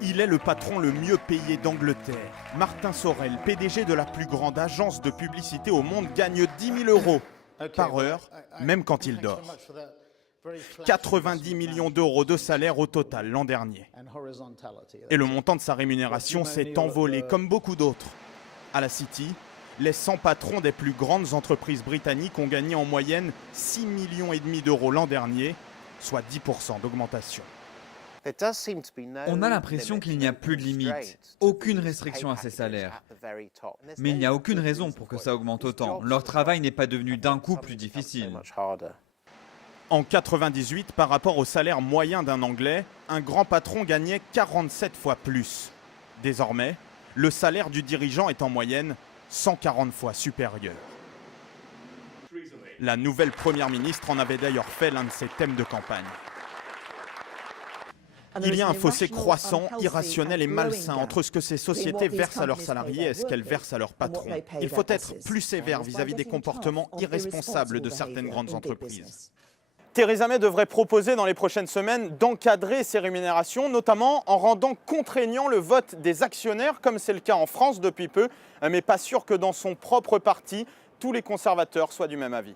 Il est le patron le mieux payé d'Angleterre. Martin Sorrell, PDG de la plus grande agence de publicité au monde, gagne 10 000 euros par heure, même quand il dort. 90 millions d'euros de salaire au total l'an dernier. Et le montant de sa rémunération s'est envolé, comme beaucoup d'autres. À la City, les 100 patrons des plus grandes entreprises britanniques ont gagné en moyenne 6,5 millions d'euros l'an dernier, soit 10% d'augmentation. On a l'impression qu'il n'y a plus de limite, aucune restriction à ces salaires. Mais il n'y a aucune raison pour que ça augmente autant. Leur travail n'est pas devenu d'un coup plus difficile. En 98, par rapport au salaire moyen d'un Anglais, un grand patron gagnait 47 fois plus. Désormais, le salaire du dirigeant est en moyenne 140 fois supérieur. La nouvelle première ministre en avait d'ailleurs fait l'un de ses thèmes de campagne. Il y a un fossé croissant, irrationnel et malsain entre ce que ces sociétés versent à leurs salariés et ce qu'elles versent à leurs patrons. Il faut être plus sévère vis-à-vis des comportements irresponsables de certaines grandes entreprises. Theresa May devrait proposer dans les prochaines semaines d'encadrer ces rémunérations, notamment en rendant contraignant le vote des actionnaires, comme c'est le cas en France depuis peu, mais pas sûr que dans son propre parti, tous les conservateurs soient du même avis.